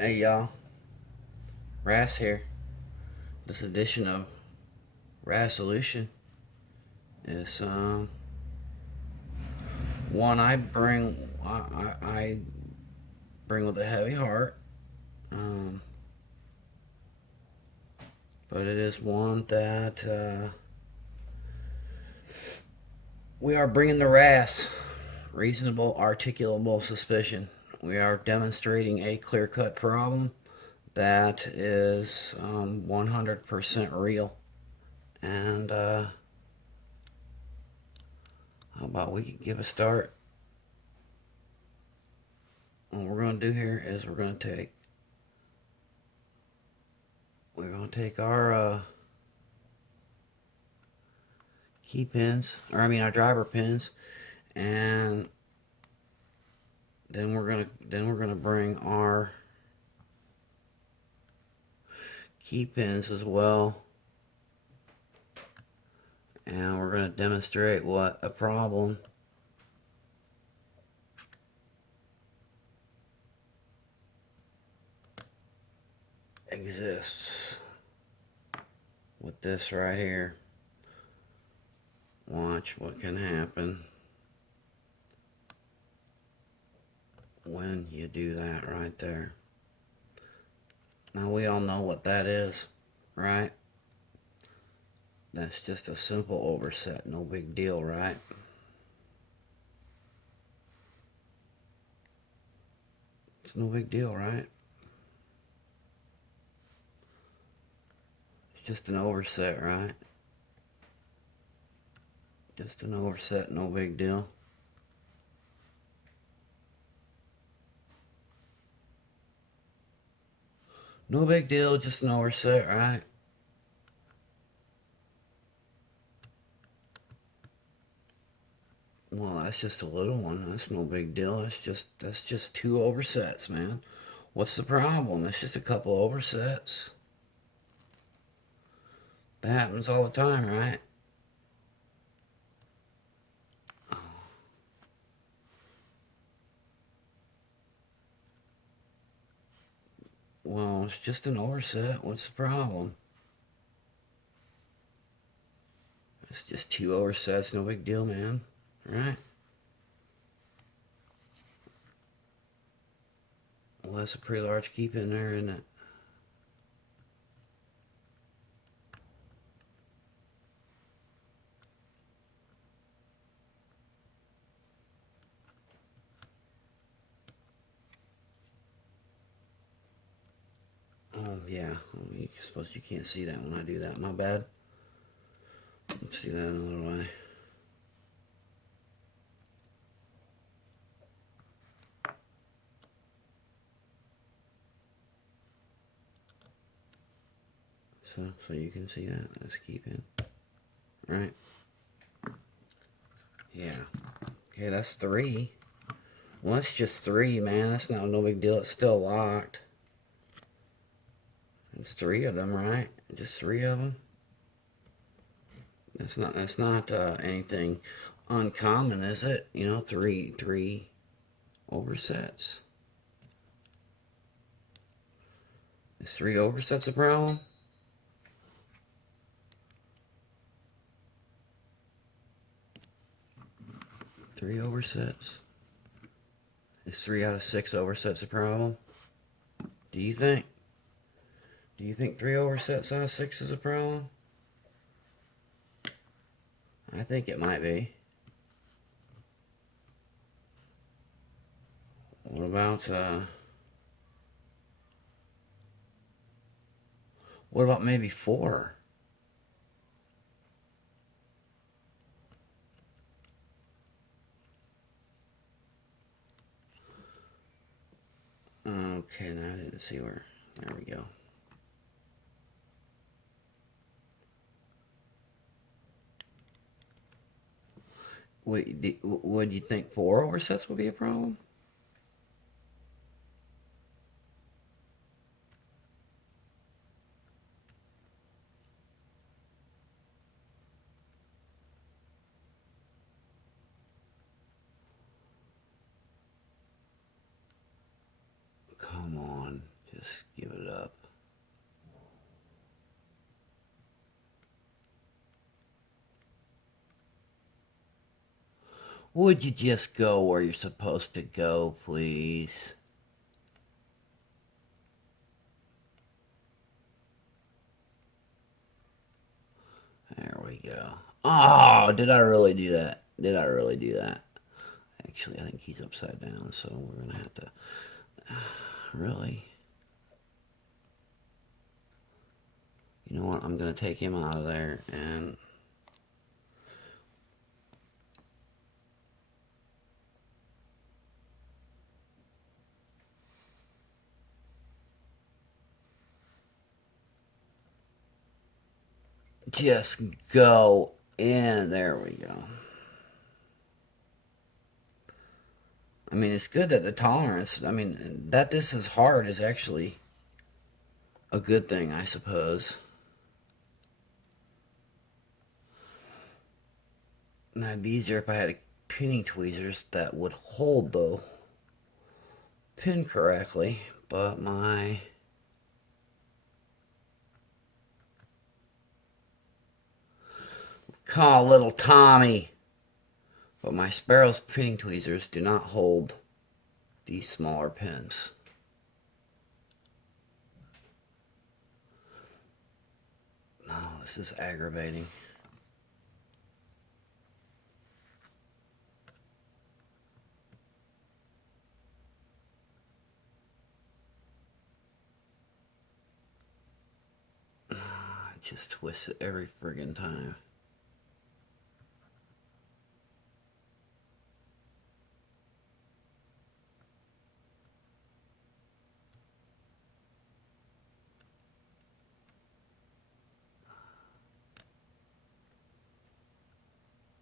Hey y'all, RAS here. This edition of RAS-Allusion is one I bring with a heavy heart, um, but it is one that we are bringing the RAS, reasonable articulable suspicion. We are demonstrating a clear-cut problem that is 100% real, and how about we give a start? What we're going to do here is we're going to take our key pins, or I mean our driver pins, and then we're gonna bring our key pins as well, and we're going to demonstrate what a problem exists with this right here. Watch what can happen when you do that right there. Now we all know what that is, right? That's just a simple overset, no big deal, right? It's no big deal, right? It's just an overset, right? Just an overset, no big deal. No big deal, just an overset, right? Well, that's just a little one. That's no big deal. That's just two oversets, man. What's the problem? It's just a couple oversets. That happens all the time, right? Well, it's just an overset. What's the problem? It's just two oversets, no big deal, man. Right? Well, that's a pretty large keep in there, isn't it? Oh, yeah. I suppose you can't see that when I do that. My bad. Let's see that another way. So you can see that. Let's keep in. Right? Yeah. Okay, that's three. Well, that's just three, man. That's not no big deal. It's still locked. It's three of them, right? Just three of them. That's not anything uncommon, is it? You know, three oversets. Is three oversets a problem? Three oversets. Is 3 out of 6 oversets a problem? Do you think? Do you think 3 oversets out of 6 is a problem? I think it might be. What about maybe 4? Okay, now I didn't see where. There we go. Would you think 4 oversets would be a problem? Come on, Just give it up. Would you just go where you're supposed to go, please? There we go. Oh, did I really do that? Did I really do that? Actually, I think he's upside down, so we're going to have to... really? You know what? I'm going to take him out of there and... just go in. There we go. I mean, it's good that the tolerance, I mean, that this is hard is actually a good thing, I suppose. And that'd be easier if I had pinning tweezers that would hold the pin correctly, but my... call little Tommy. But my Sparrow's pinning tweezers do not hold these smaller pins. Oh, this is aggravating. I just twist it every friggin' time.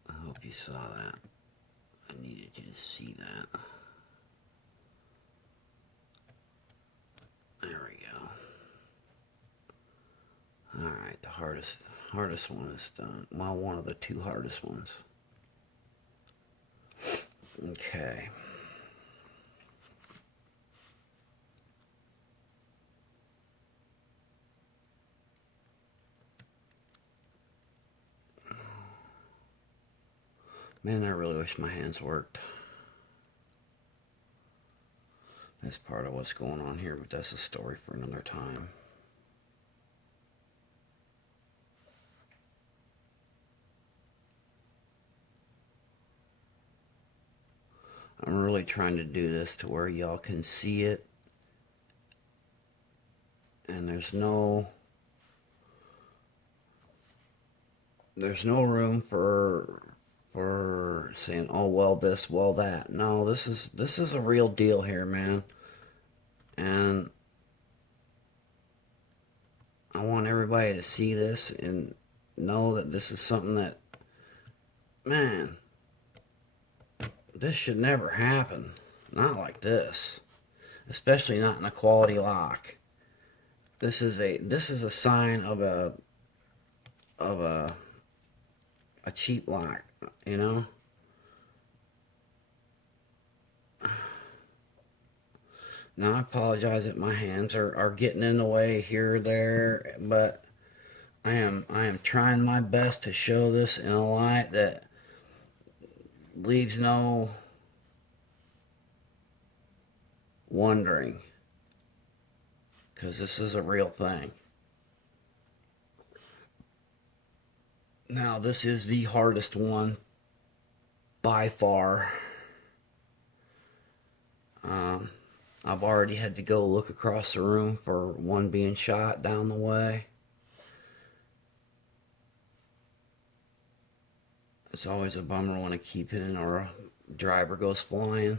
I hope you saw that. I needed you to see that. There we go. Alright, the hardest one is done. Well, one of the two hardest ones. Okay. Man, I really wish my hands worked. That's part of what's going on here, but that's a story for another time. I'm really trying to do this to where y'all can see it. And there's no room for saying, oh, well this, well that. No, this is a real deal here, man. And I want everybody to see this and know that this is something that, man, this should never happen. Not like this. Especially not in a quality lock. This is a sign of a cheap lock, you know? Now I apologize that my hands are getting in the way here or there, but I am trying my best to show this in a light that leaves no wondering, because this is a real thing. Now this is the hardest one by far. I've already had to go look across the room for one being shot down the way. It's always a bummer when a key pin or a driver goes flying.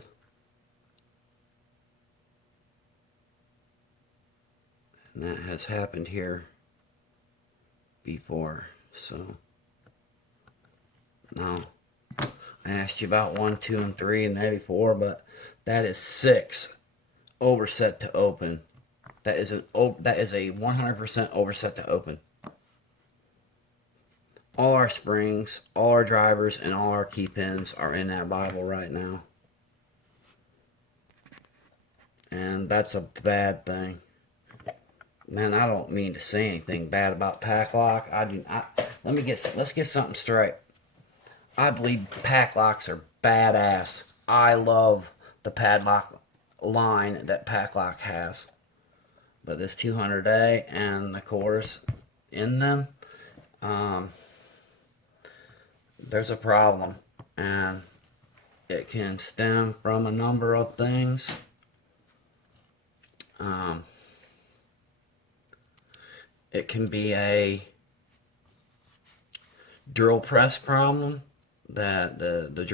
And that has happened here before. So, now, I asked you about 1, 2, and 3 and 84, but that is 6 overset to open. That is a 100% overset to open. All our springs, all our drivers, and all our key pins are in that Bible right now. And that's a bad thing. Man, I don't mean to say anything bad about Pac-Lock. Let's get something straight. I believe Pac-Locks are badass. I love the padlock line that Pac-Lock has. But this 200A and the cores in them, there's a problem. And it can stem from a number of things. It can be a drill press problem, that the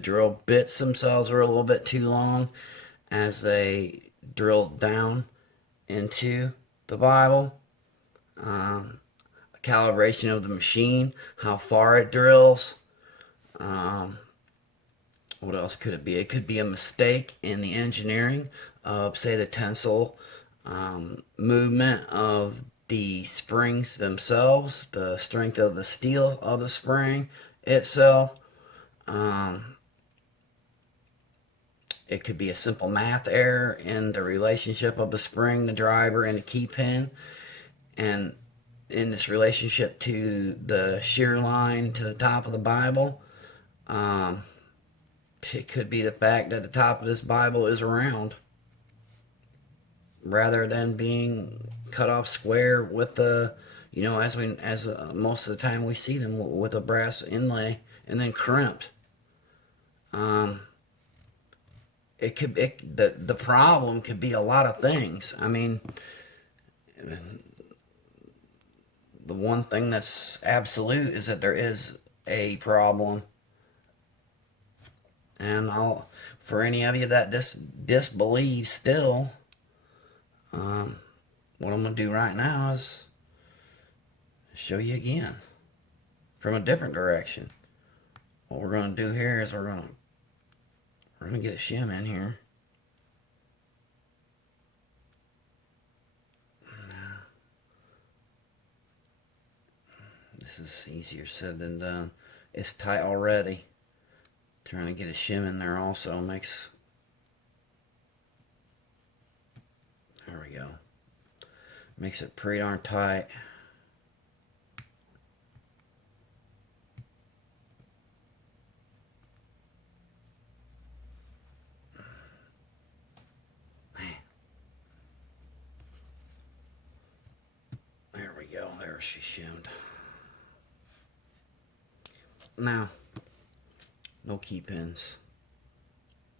drill bits themselves are a little bit too long as they drill down into the Bible. Calibration of the machine, how far it drills. What else could it be? It could be a mistake in the engineering of, say, the tensile movement of the springs themselves, the strength of the steel of the spring itself. It could be a simple math error in the relationship of the spring, the driver, and the key pin, and in this relationship to the shear line to the top of the Bible. It could be the fact that the top of this Bible is round rather than being cut off square with the, as most of the time we see them with a brass inlay and then crimped. The problem could be a lot of things. I mean, the one thing that's absolute is that there is a problem. And for any of you that disbelieve still, what I'm going to do right now is show you again from a different direction. What we're going to do here is we're going to get a shim in here. This is easier said than done. It's tight already. Trying to get a shim in there also makes... There we go. Makes it pretty darn tight. There we go. There she shimmed. Now, no key pins.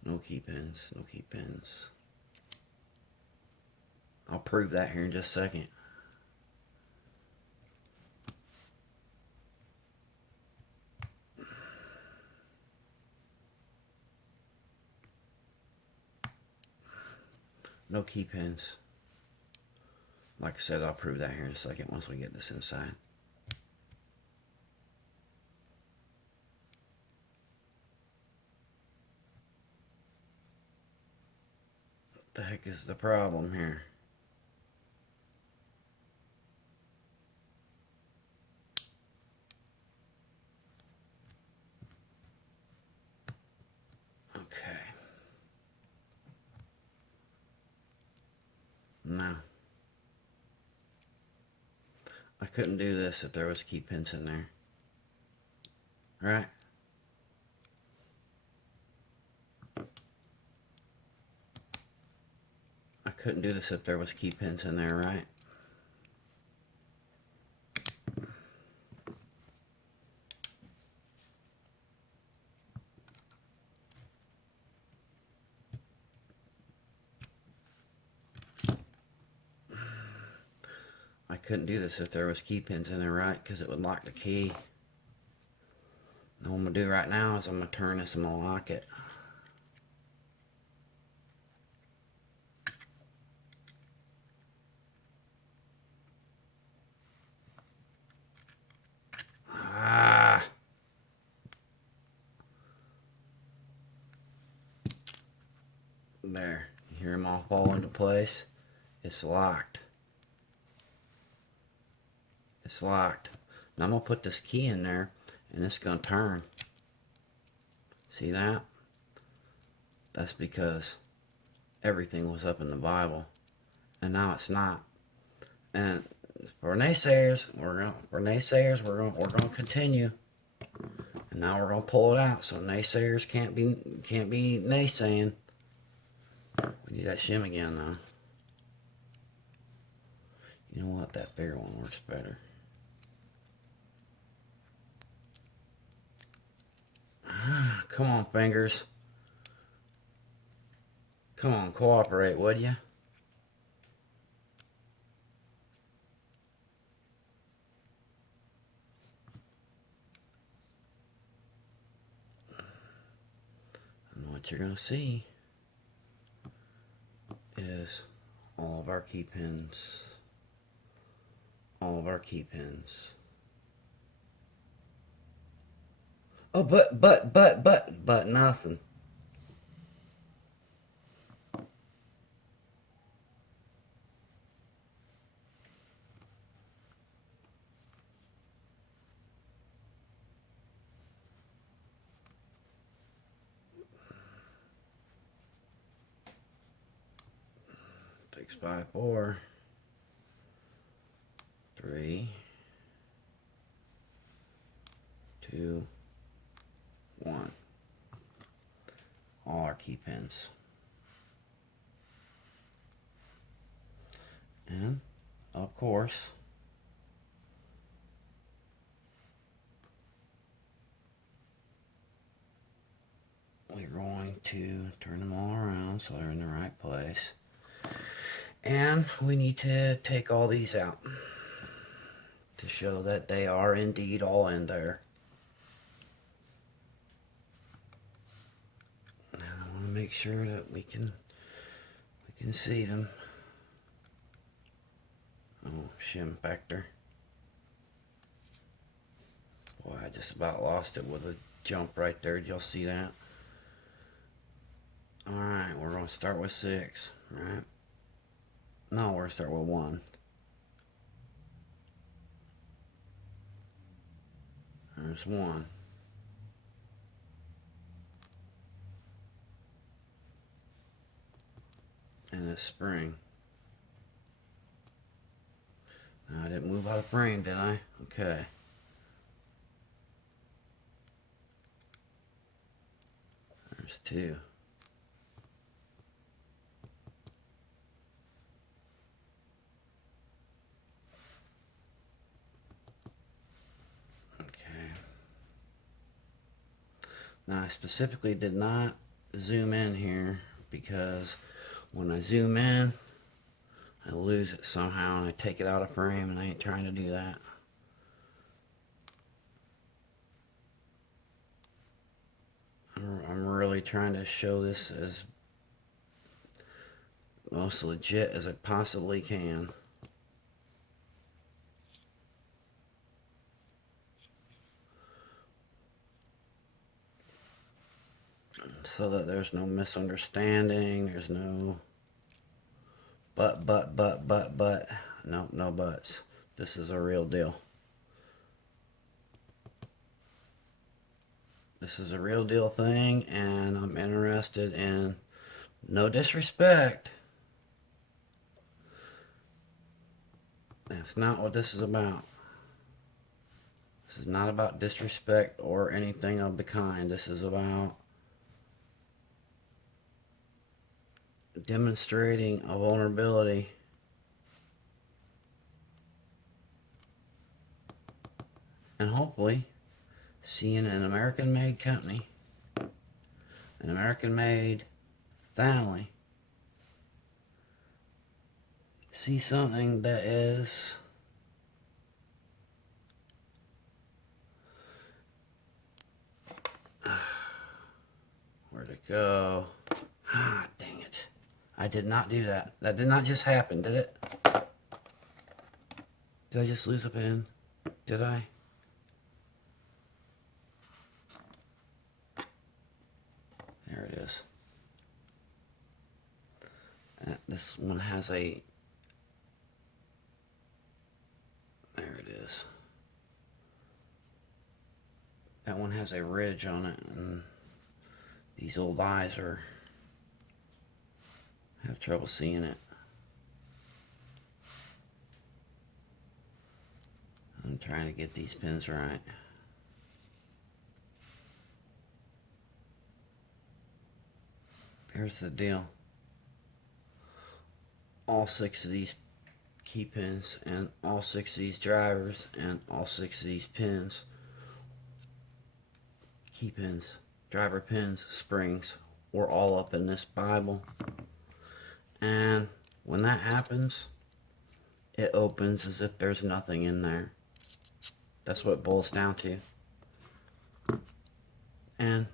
No key pins. No key pins. I'll prove that here in just a second. No key pins. Like I said, I'll prove that here in a second once we get this inside. What the heck is the problem here? Okay. Now, I couldn't do this if there was key pins in there. Right? I couldn't do this if there was key pins in there, right? I couldn't do this if there was key pins in there, right? Because it would lock the key. And what I'm going to do right now is I'm going to turn this and I'm going to lock it. There. You hear them all fall into place? It's locked. It's locked. Now I'm going to put this key in there and it's going to turn. See that? That's because everything was up in the Bible and now it's not. And for naysayers, we're gonna continue. And now we're gonna pull it out, so naysayers can't be naysaying. We need that shim again though. You know what? That bigger one works better. Come on, fingers. Come on, cooperate, would you? And what you're gonna see is all of our key pins. All of our key pins. Oh, but nothing. Takes 5, 4, 3, 2, 1. All our key pins. And, of course, we're going to turn them all around so they're in the right place. And we need to take all these out to show that they are indeed all in there. And I want to make sure that we can see them. Oh, shim factor. Boy, I just about lost it with a jump right there. Did y'all see that? Alright, we're going to start with 6, right? No, we're going to start with 1. There's 1. And this spring. Now, I didn't move out of frame, did I? Okay. There's 2. Now I specifically did not zoom in here because when I zoom in I lose it somehow and I take it out of frame, and I ain't trying to do that. I'm really trying to show this as most legit as it possibly can. So that there's no misunderstanding, there's no but. Nope, no buts. This is a real deal. This is a real deal thing, and I'm interested in, no disrespect, that's not what this is about. This is not about disrespect or anything of the kind. This is about demonstrating a vulnerability and hopefully seeing an American-made company, an American-made family, see something that is where'd it go? Ah, dang it. I did not do that. That did not just happen, did it? Did I just lose a pin? Did I? There it is. This one has a... There it is. That one has a ridge on it, and these old eyes have trouble seeing it. I'm trying to get these pins right. Here's the deal. All 6 of these key pins and all 6 of these drivers and all 6 of these pins, key pins, driver pins, springs, were all up in this Bible. And when that happens, it opens as if there's nothing in there. That's what it boils down to. And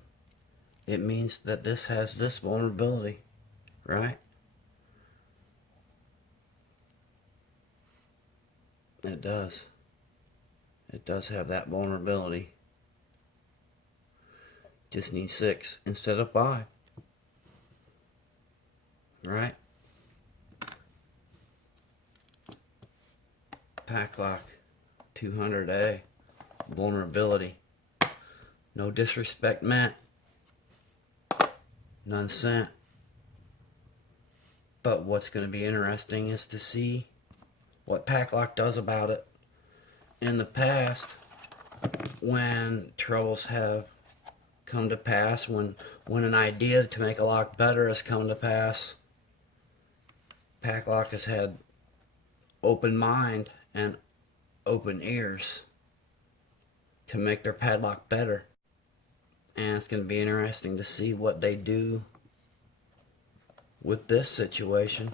it means that this has this vulnerability, right? It does. It does have that vulnerability. Just need 6 instead of 5. Right? Pac-Lock 200A. Vulnerability. No disrespect meant. None sent. But what's going to be interesting is to see what Pac-Lock does about it. In the past, when troubles have come to pass, when an idea to make a lock better has come to pass, Pac-Lock has had open mind and open ears to make their padlock better. And it's going to be interesting to see what they do with this situation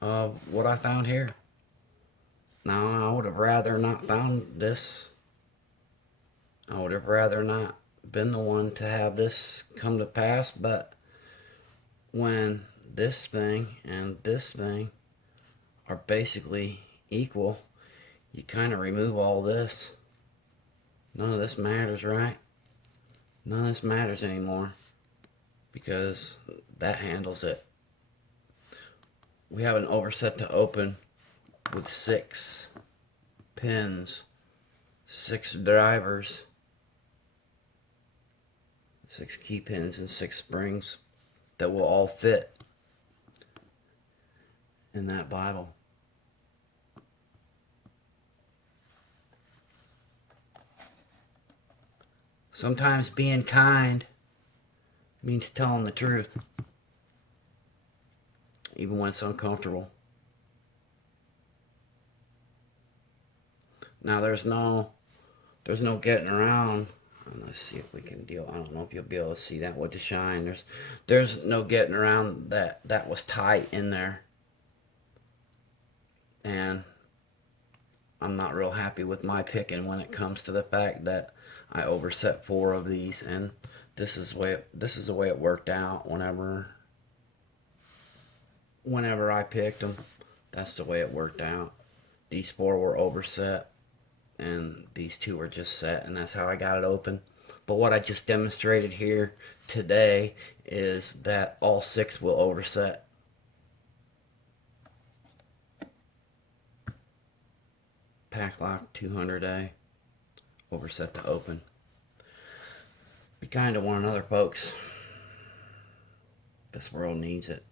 of what I found here. Now, I would have rather not found this. I would have rather not been the one to have this come to pass, but when this thing and this thing are basically equal, you kind of remove all this. None of this matters, right? None of this matters anymore because that handles it. We have an overset to open with 6 pins, 6 drivers, 6 key pins, and 6 springs that will all fit in that Bible. Sometimes being kind means telling the truth, even when it's uncomfortable. Now there's no getting around. Let's see if we can deal. I don't know if you'll be able to see that with the shine. There's no getting around that was tight in there, and I'm not real happy with my picking when it comes to the fact that I overset 4 of these, and this is the way it worked out. Whenever I picked them, that's the way it worked out. These 4 were overset, and these 2 were just set, and that's how I got it open. But what I just demonstrated here today is that all 6 will overset. Pac-Lock 200A, overset to open. Be kind to one another, folks. This world needs it.